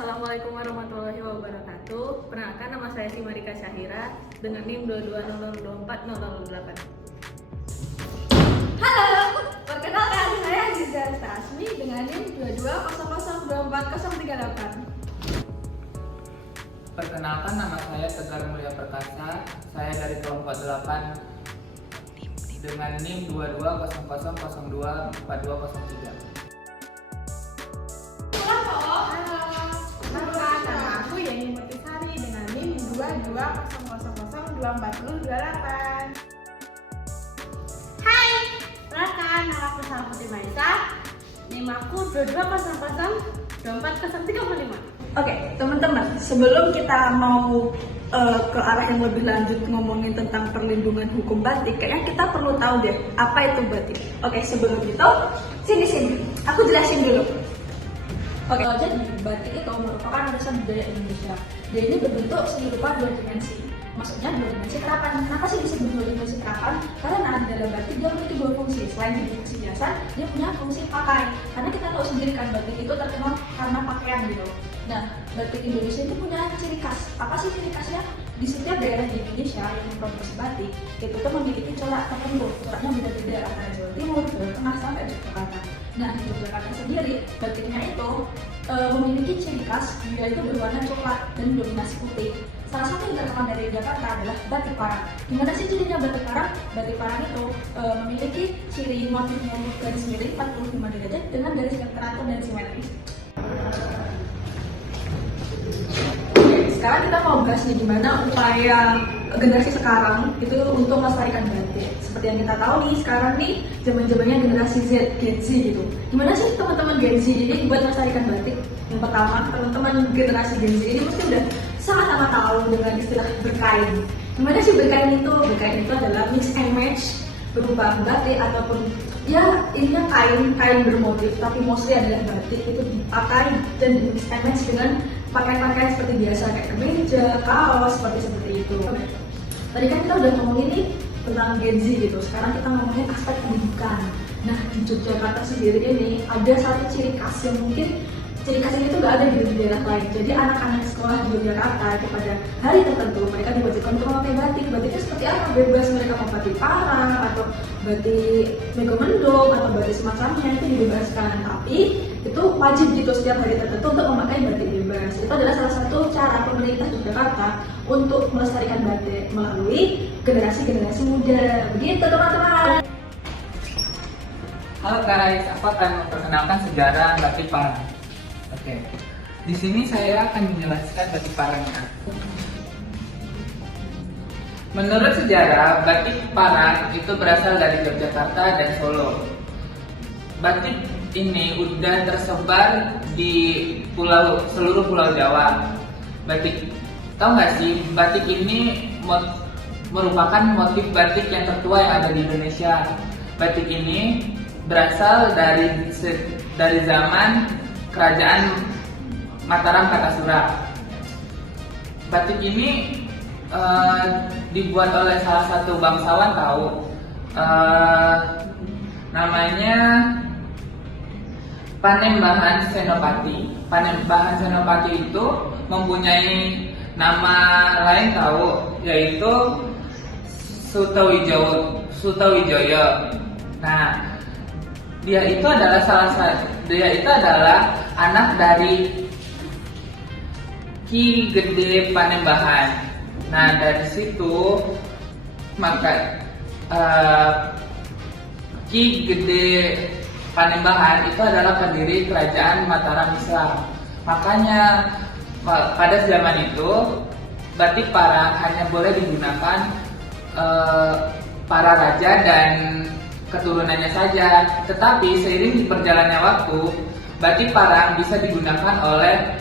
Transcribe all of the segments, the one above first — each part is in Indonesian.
Assalamualaikum warahmatullahi wabarakatuh. Perkenalkan, nama saya Simarika Syahira dengan NIM 2200240008. Halo, perkenalkan saya Aziza Tasmi dengan NIM 2200240038. Perkenalkan, nama saya Tegar Mulia Perkasa. Saya dari kelompok 8 dengan NIM 2200024203. Nama aku Yani Murtisari dengan NIM 2200040028. Hai, perkenalkan nama aku Salputri Maisa. NIM aku 2200240355. Oke, teman-teman, sebelum kita mau ke arah yang lebih lanjut ngomongin tentang perlindungan hukum batik, kayaknya kita perlu tahu deh apa itu batik. Oke, sebelum itu, sini, aku jelasin dulu. Oke, jadi batik itu merupakan warisan budaya Indonesia. Dia ini berbentuk seni rupa dua dimensi. Maksudnya dua dimensi terapan. Kenapa sih disebut dua dimensi terapan? Karena di dalam batik dia memiliki dua fungsi. Selain jadi fungsi jasa, dia punya fungsi pakai. Karena kita tahu sendiri kan batik itu terkenal karena pakaian gitu. Nah, batik Indonesia itu punya ciri khas. Apa sih ciri khasnya? Di setiap daerah di Indonesia yang memproduksi batik, itu tuh memiliki corak tertentu. Coraknya beda-beda antara Jawa Timur, Jawa Tengah, sampai Yogyakarta. Nah, di Yogyakarta sendiri, batiknya itu memiliki ciri khas, yaitu berwarna coklat dan dominasi putih. Salah satu yang terkenal dari Jakarta adalah batik Parang. Gimana sih cirinya batik Parang? Batik Parang itu memiliki ciri motifnya garis miring 45 derajat dengan garis yang teratur dan simetris. Sekarang kita mau bahas nih gimana upaya generasi sekarang itu untuk melestarikan batik. Seperti yang kita tahu nih, sekarang nih zaman-zamannya generasi Z, Gen Z gitu. Gimana sih teman-teman Gen Z ini buat melestarikan batik? Yang pertama, teman-teman generasi Gen Z ini mesti udah sama-sama tahu dengan istilah berkain. Gimana sih berkain itu? Berkain itu adalah mix and match berupa batik ataupun ya ininya kain bermotif, tapi mostly adalah batik itu dipakai dan di mix and match dengan pakaian-pakaian seperti biasa kayak kemeja, kaos, seperti itu. Tadi kan kita udah ngomongin nih tentang Gen Z gitu. Sekarang kita ngomongin aspek pendidikan. Nah, di Yogyakarta sendiri ini ada satu ciri khas yang mungkin ciri khas ini tuh gak ada di daerah lain. Jadi anak-anak sekolah di Yogyakarta itu pada hari tertentu mereka diwajibkan untuk memakai batik. Batiknya seperti apa? Bebas, mereka mau batik Parang atau batik Megomendung atau batik semacamnya itu dibebaskan. Tapi itu wajib gitu setiap hari tertentu untuk memakai batik bebas. Itu adalah salah satu cara pemerintah Yogyakarta untuk melestarikan batik melalui generasi-generasi muda. Begitu teman-teman. Halo guys, aku akan memperkenalkan sejarah batik Parang. Oke, di sini saya akan menjelaskan batik Parangnya. Menurut sejarah, batik Parang itu berasal dari Yogyakarta dan Solo. Batik ini udah tersebar di seluruh pulau Jawa. Tahu nggak sih, batik ini merupakan motif batik yang tertua yang ada di Indonesia. Batik ini berasal dari zaman Kerajaan Mataram Kartasura. Batik ini dibuat oleh salah satu bangsawan namanya Panembahan Senopati. Panembahan Senopati itu mempunyai nama lain yaitu Sutawijaya. Nah, dia itu adalah anak dari Ki Gede Panembahan. Nah, dari situ maka Ki Gede Panembahan itu adalah pendiri kerajaan Mataram Islam. Makanya pada zaman itu batik Parang hanya boleh digunakan para raja dan keturunannya saja. Tetapi seiring berjalannya waktu, batik Parang bisa digunakan oleh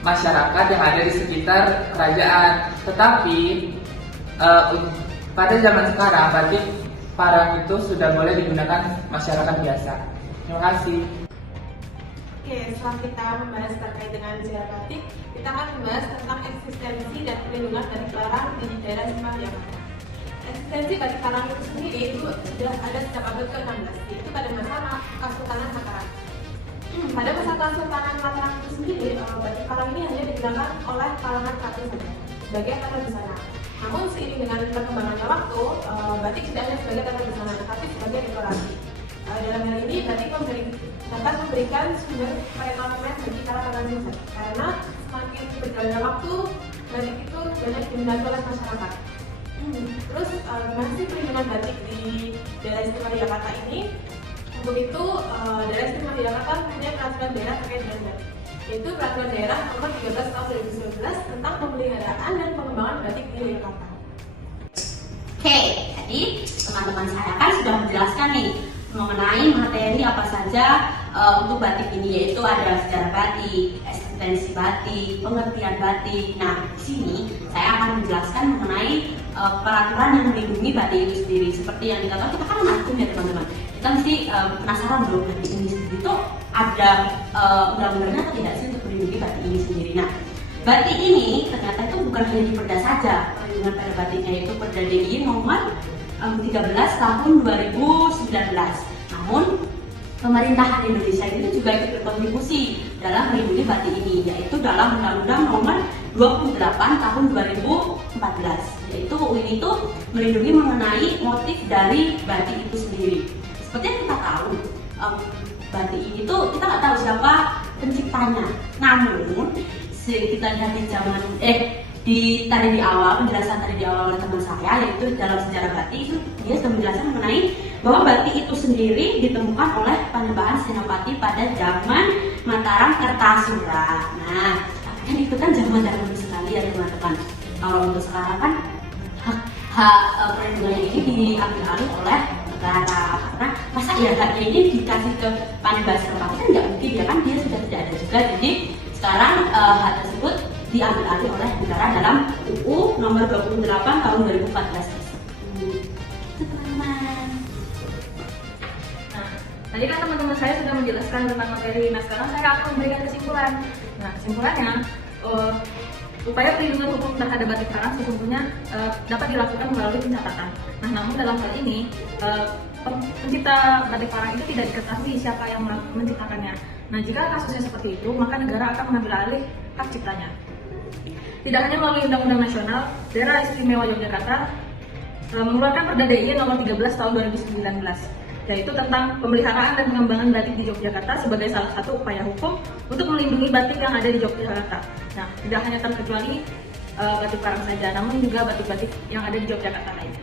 masyarakat yang ada di sekitar kerajaan. Tetapi pada zaman sekarang batik Parang itu sudah boleh digunakan masyarakat biasa. Terima kasih. Oke, setelah kita membahas terkait dengan sejarah batik, kita akan membahas tentang eksistensi dan perlindungan batik Parang di daerah Semarang, Jakarta. Eksistensi batik Parang itu sendiri itu sudah ada sejak abad ke-16, yaitu pada masa Kesultanan Mataram. Pada masa Kesultanan Mataram itu sendiri, batik Parang Parang ini hanya digunakan oleh kalangan satu saja sebagai tata busana. Namun seiring dengan perkembangannya waktu, batik tidak hanya sebagai tata busana, tetapi sebagai dekorasi. Dalam hal ini, batik dapat memberikan sumber perekonomian bagi para pengrajin batik, karena semakin berjalannya waktu, batik itu banyak diminati oleh masyarakat. Terus gimana sih perlindungan batik di daerah istimewa Yogyakarta ini? Untuk itu, daerah istimewa Yogyakarta mempunyai peraturan daerah terkait dengan batik, yaitu peraturan daerah nomor 13 tahun 2019 tentang pemeliharaan dan pengembangan batik di Yogyakarta. Oke, jadi teman-teman saya kan sudah menjelaskan nih mengenai materi apa saja untuk batik ini, yaitu ada sejarah batik, eksistensi batik, pengertian batik. Nah, di sini saya akan menjelaskan mengenai peraturan yang melindungi batik itu sendiri. Seperti yang kita tahu, kita kan mengaku ya teman-teman. Kita mesti penasaran dong, batik ini sendiri itu ada undang-undangnya atau tidak sih untuk melindungi batik ini sendiri. Nah, batik ini ternyata itu bukan hanya di Perda saja perlindungan pada batiknya, yaitu Perda DIY nomor 13 tahun 2019. Namun pemerintahan Indonesia itu juga ikut berkontribusi dalam melindungi batik ini, yaitu dalam Undang-Undang nomor 28 tahun 2014, yaitu UU itu melindungi mengenai motif dari batik itu sendiri. Seperti yang kita tahu, batik ini tuh kita nggak tahu siapa penciptanya. Namun kita lihat di zaman tadi di awal, penjelasan tadi di awal oleh teman saya, yaitu dalam sejarah batik itu dia sudah menjelaskan mengenai bahwa batik itu sendiri ditemukan oleh Panembahan Senopati pada zaman Mataram Kertasuara. Nah, kan itu kan zaman dahulu sekali ya teman-teman. Kalau untuk sekarang kan hak perlindungannya ini diambil alih oleh negara. Karena masa ya haknya ini dikasih ke Panembahan Senopati kan nggak mungkin ya, kan dia sudah tidak ada juga. Jadi sekarang hak tersebut diambil alih oleh negara dalam UU nomor 28 tahun 2014. Itu teman-teman. Nah, tadi kan teman-teman saya sudah menjelaskan tentang materi. Nah, sekarang saya akan memberikan kesimpulan. Nah, kesimpulannya, upaya perlindungan hukum terhadap batik karang sesungguhnya dapat dilakukan melalui pencatatan. Nah, namun dalam hal ini, pencipta batik karang itu tidak diketahui siapa yang menciptakannya. Nah, jika kasusnya seperti itu, maka negara akan mengambil alih hak ciptanya. Tidak hanya melalui Undang-Undang Nasional, Daerah Istimewa Yogyakarta mengeluarkan Perda DIY nomor 13 tahun 2019, yaitu tentang pemeliharaan dan pengembangan batik di Yogyakarta sebagai salah satu upaya hukum untuk melindungi batik yang ada di Yogyakarta. Nah, tidak hanya terkecuali batik karang saja, namun juga batik-batik yang ada di Yogyakarta lainnya.